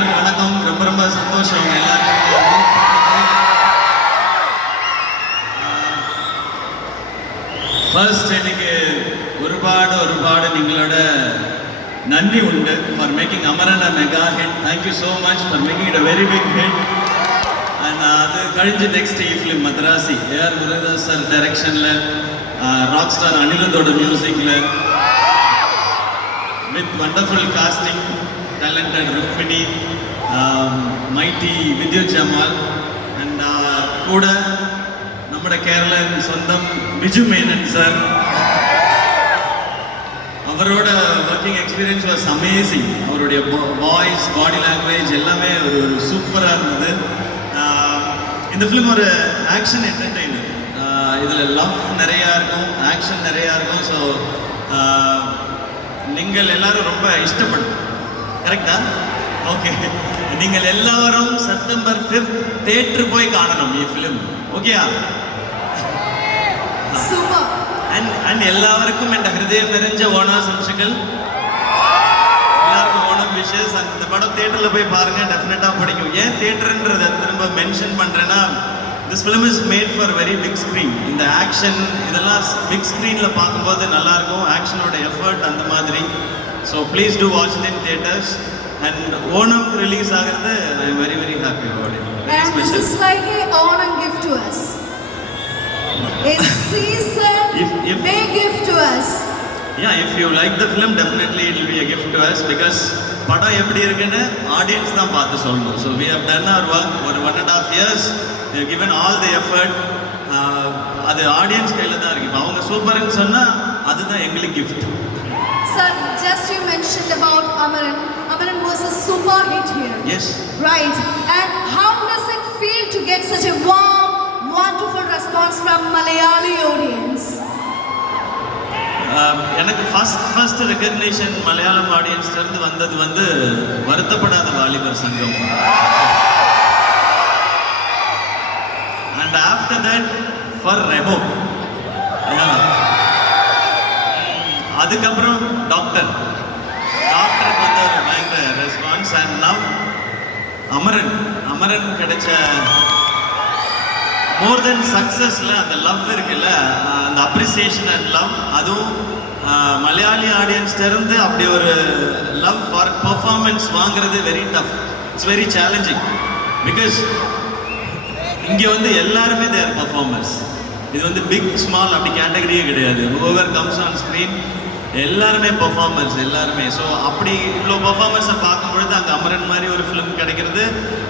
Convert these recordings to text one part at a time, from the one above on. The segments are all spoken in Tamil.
எல்லாருக்கும் வணக்கம். ரொம்ப ரொம்ப சந்தோஷம் எல்லாருக்கும். ஃபர்ஸ்ட் எனக்கு ഒരുപാട് നിങ്ങളോട് നന്ദി ഉണ്ട് for making Amaran a mega hit. Thank you so much for making it a very big hit. അത് കഴിഞ്ഞ് നെക്സ്റ്റ് ഈ film Madharaasi AR Murugadoss sir ഡയറക്ഷനിൽ റോക്ക് സ്റ്റാർ അനിരുദ്ധോட മ്യൂസിക്കിൽ with wonderful casting talented Rukmini mighty Vidyut Jammwal and കൂടെ നമ്മുടെ കേരളൻ സ്വന്തം ബിജു മേനൻ സർ. அவரோட ஒர்க்கிங் எக்ஸ்பீரியன்ஸ் வாஸ் அமேசிங். அவருடைய வாய்ஸ், பாடி லாங்குவேஜ் எல்லாமே ஒரு சூப்பராக இருந்தது. இந்த ஃபிலிம் ஒரு ஆக்ஷன் என்டர்டெய்னர். இதில் லவ் நிறையா இருக்கும், ஆக்ஷன் நிறையா இருக்கும். ஸோ நீங்கள் எல்லாரும் ரொம்ப இஷ்டப்படும், கரெக்டா? ஓகே, நீங்கள் எல்லாரும் செப்டம்பர் 5th தியேட்டர் போய் காணணும் ഈ ഫിലിം. ഓക്കെയാ? സൂപ്പർ. and எல்லாருக்கும் என் ஹிருதயம் நிறைஞ்ச ஓணாசம்சங்கள், எல்லாருக்கும் ஓணம் விஷஸ். அந்த படம் தியேட்டரில் போய் பாருங்க, டெஃபினட்டாக பிடிக்கும். ஏன் தியேட்டர்ன்றதை திரும்ப மென்ஷன் பண்ணுறேன்னா, this film is made for very big screen. இந்த ஆக்ஷன் இதெல்லாம் பிக் ஸ்க்ரீனில் பார்க்கும்போது நல்லாயிருக்கும், ஆக்ஷனோட எஃபர்ட் அந்த மாதிரி. So please do watch it in theatres. And Onam release ஆகிறது I am very very happy about it. And this is like a Onam gift to us. A season big gift to us. Yeah, if you like the film, definitely it will be a gift to us because படம் எப்படி இருக்குன்னு ஆடியன்ஸ் தான் பார்த்து சொல்லணும். So we have done our work for 1.5 years. We have given all the effort. அது ஆடியன்ஸ் கையில் தான் இருக்கு. இப்போ அவங்க சூப்பர்னு சொன்னால் அதுதான் எங்களுக்கு gift. Sir, just you mentioned about Amaran. Amaran was a super hit here. Yes. Right. And how does it feel to get such a warm, wonderful response from Malayali audience? எனக்கு ஃபர்ஸ்ட் ரெகக்னிஷன் மலையாளம் ஆடியன்ஸ்லேருந்து வந்தது வருத்தப்படாத வாலிபர் சங்கம். And after that for Remo. அதுக்கப்புறம் டாக்டருக்கு வந்து ஒரு பயங்கர ரெஸ்பான்ஸ். அண்ட் நவ் அமரன் கிடைச்ச மோர் தென் சக்ஸஸில் அந்த லவ் இருக்குல்ல, அந்த அப்ரிசியேஷன் அண்ட் லவ், அதுவும் மலையாளி ஆடியன்ஸ்லேருந்து அப்படி ஒரு லவ் ஃபார் பர்ஃபார்மன்ஸ் வாங்குறது very tough. It's very challenging because இங்கே எல்லாருமே தேர் பர்ஃபார்மர்ஸ். இது பிக் ஸ்மால் அப்படி கேட்டகரியே கிடையாது. ஓவர் கம்ஸ் ஆன் ஸ்க்ரீன் எல்லாருமே பர்ஃபார்மர்ஸ், எல்லாருமே. ஸோ அப்படி இவ்வளோ பர்ஃபார்மன்ஸை பார்க்கும்பொழுது அங்கே அமரன் மாதிரி ஒரு ஃபிலிம் கிடைக்கிறது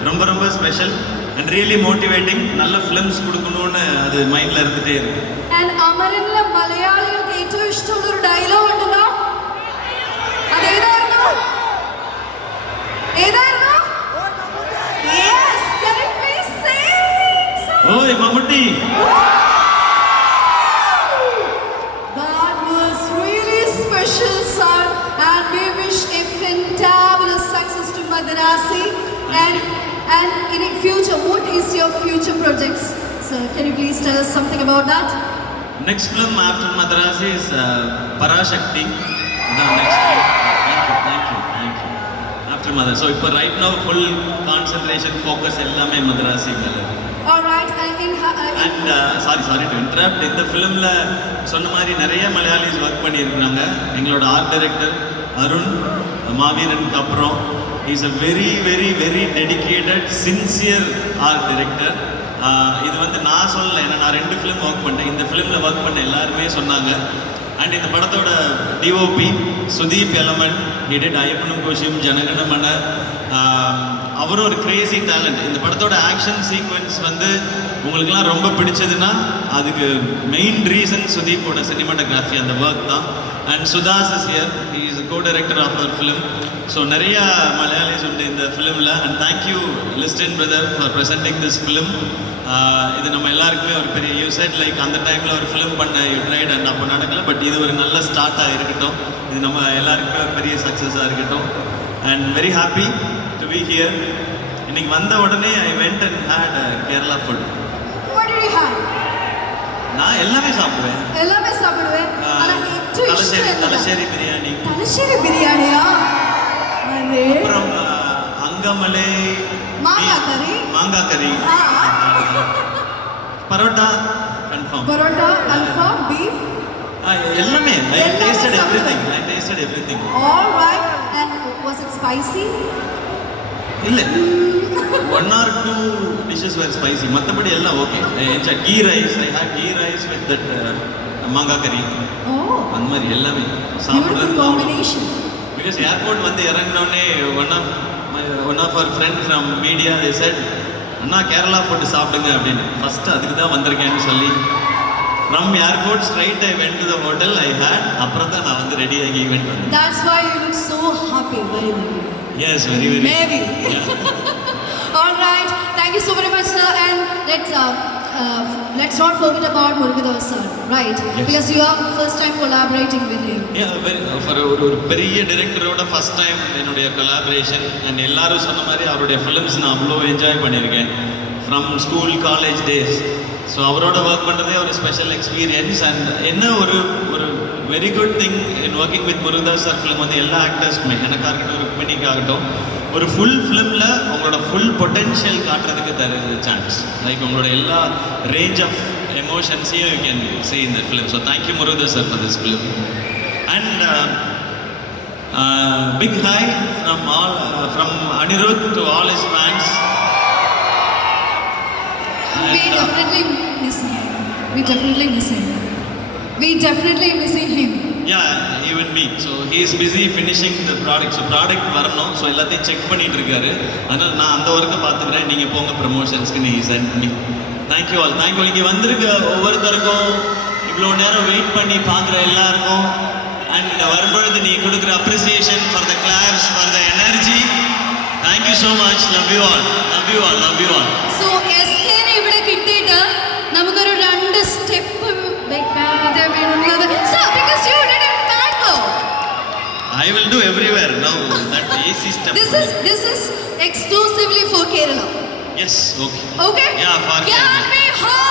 ரொம்ப ரொம்ப ஸ்பெஷல் அண்ட் ரியலி மோட்டிவேட்டிங். நல்ல ஃபிலிம்ஸ் கொடுக்கணும்னு அது மைண்டில் இருந்துகிட்டே இருக்கு. And അമരനിലെ മലയാളികൾക്ക് ഏറ്റവും ഇഷ്ടമുള്ള ഒരു ഡയലോഗ് ഉണ്ടല്ലോ, അതേതായിരുന്നു? Yes, can you please say? ഓയ് Mammootty. That was really special, sir, and we wish a fantabulous success to Madrasi. And in the future, what is your future projects? Sir, can you please tell us something about that? Next film after Madrasi is Parashakti. That's next film. Thank you. After Madrasi. So இப்போ right now full concentration focus எல்லாமே Madrasi மேல. All right. And sorry to interrupt. இந்த ஃபிலிமில் சொன்ன மாதிரி நிறைய மலையாளிஸ் ஒர்க் பண்ணியிருக்கிறாங்க. எங்களோட ஆர்ட் டைரக்டர் அருண் மாவீரனுக்கு அப்புறம் is a very very very dedicated sincere art director. இது நான் சொல்லலை, ஏன்னா நான் 2 ஃபிலிம் ஒர்க் பண்ணேன். இந்த ஃபிலிமில் ஒர்க் பண்ண எல்லாருமே சொன்னாங்க. அண்ட் இந்த படத்தோட டிஓபி சுதீப் எலமன், ஹிடட் ஐயப்பனும் கோஷியும் ஜனகணமன. அவரும் ஒரு கிரேசி டேலண்ட். இந்த படத்தோட ஆக்ஷன் சீக்வன்ஸ் உங்களுக்குலாம் ரொம்ப பிடிச்சதுன்னா அதுக்கு மெயின் ரீசன் சுதீப்போட சினிமாட்டோகிராஃபி, அந்த ஒர்க் தான். And Sudhas is here, he is co director of our film. So நிறையா மலையாளிஸ் உண்டு இந்த ஃபிலிமில். And thank you Listin brother for presenting this film. இது நம்ம எல்லாருக்குமே ஒரு பெரிய யூசைட். லைக் அந்த டைமில் ஒரு ஃபிலிம் பண்ண யூ ட்ரைட் அண்ட் அப்போ நடக்கலை. பட் இது ஒரு நல்ல ஸ்டார்ட்டாக இருக்கட்டும். இது நம்ம எல்லாருக்குமே ஒரு பெரிய சக்ஸஸாக இருக்கட்டும். And very happy to be here. இன்னைக்கு வந்த உடனே I went and had Kerala food. What did you have? நான் எல்லாமே சாப்பிடுவேன். ஆனா ഏറ്റവും ഇഷ്ടം தலசேரி பிரியாணி. തലശ്ശേരി ബിരിയാണിயா? அப்புறம் தங்கமலை மாங்காய் கறி. மாங்காய் கறி, பரோட்டா கன்ஃபார்ம், பரோட்டா, அல்ஃபாம், பீஃப். எல்லாமே. I எல்லாமே tasted சாப்பிடுவேன். everything. I tasted everything. All right. And was it spicy? இல்ல, 1 or 2 dishes were spicy. மத்தபடி எல்லாம் okay. Ghee rice, I had ghee rice with that மாங்காய் கறி. Oh. அந்த மாதிரி எல்லாமே Beautiful சாப்பிடுறது. combination. Because ஏர்போர்ட் வந்து இறங்கினோடனே one of our friend from media they said அண்ணா கேரளா ஃபுட்டு சாப்பிடுங்க அப்படின்னு. ஃபஸ்ட்டு அதுக்கு தான் வந்திருக்கேன்னு சொல்லி from airport straight I went to the hotel I had. அப்புறம் தான் நான் வந்து ரெடி ஆகி ஈவெண்ட் வந்தேன். That's why you look so happy. Very, very. Yes, very, very. Maybe. All right. Thank you so very much, sir. And let's not forget about Murugadhavan sir, right? Yes. Because you are first time collaborating with him. ஒரு பெரிய டிரெக்டரோட ஃபர்ஸ்ட் டைம் என்னுடைய கொலாபரேஷன். அண்ட் எல்லாரும் சொன்ன மாதிரி அவருடைய ஃபிலிம்ஸ் நான் அவ்வளோ என்ஜாய் பண்ணியிருக்கேன் from school college days. So அவரோட ஒர்க் பண்ணுறதே ஒரு ஸ்பெஷல் எக்ஸ்பீரியன்ஸ். அண்ட் என்ன ஒரு very good thing in working with Murugadoss sir film வந்து எல்லா ஆக்டர்ஸ்க்குமே, எனக்காக இருக்கட்டும் ருக்மிணிக்காகட்டும், ஒரு ஃபுல் ஃபிலிமில் உங்களோட ஃபுல் பொட்டென்ஷியல் காட்டுறதுக்கு தருது சான்ஸ். லைக் உங்களோட எல்லா ரேஞ்ச் ஆஃப் எமோஷன்ஸையும் you can see in the film. So thank you Murugadoss sir for this film. And big hi from Anirudh to all his fans. We definitely miss him. We definitely missing him. Yeah, even me. So he is busy finishing the product. So product வரணும். ஸோ எல்லாத்தையும் செக் பண்ணிட்டு இருக்காரு. அதனால் நான் அந்த ஒர்க்கை பார்த்துக்கிறேன், நீங்கள் போங்க ப்ரமோஷன்ஸ்க்கு. நீ சென்ட் பண்ணி தேங்க்யூ ஆல். தேங்க்யூ. இங்கே வந்திருக்க ஒவ்வொருத்தருக்கும், இவ்வளோ நேரம் வெயிட் பண்ணி பார்க்குற எல்லாருக்கும், அண்ட் வரும்பொழுது நீ கொடுக்குற appreciation for the claps, for the energy. Thank you so much. Love you all. So SKനെ ഇവിടെ കിട്ടിയിട്ട് നമുക്കൊരു 2 സ്റ്റെപ്പ് വെക്കാതെ വേണമെന്നത്. So because you did it Bangalore. I will do everywhere now. That AC step. This is exclusively for Kerala. Yes, okay. Okay? Yeah, for Can Kerala. we hold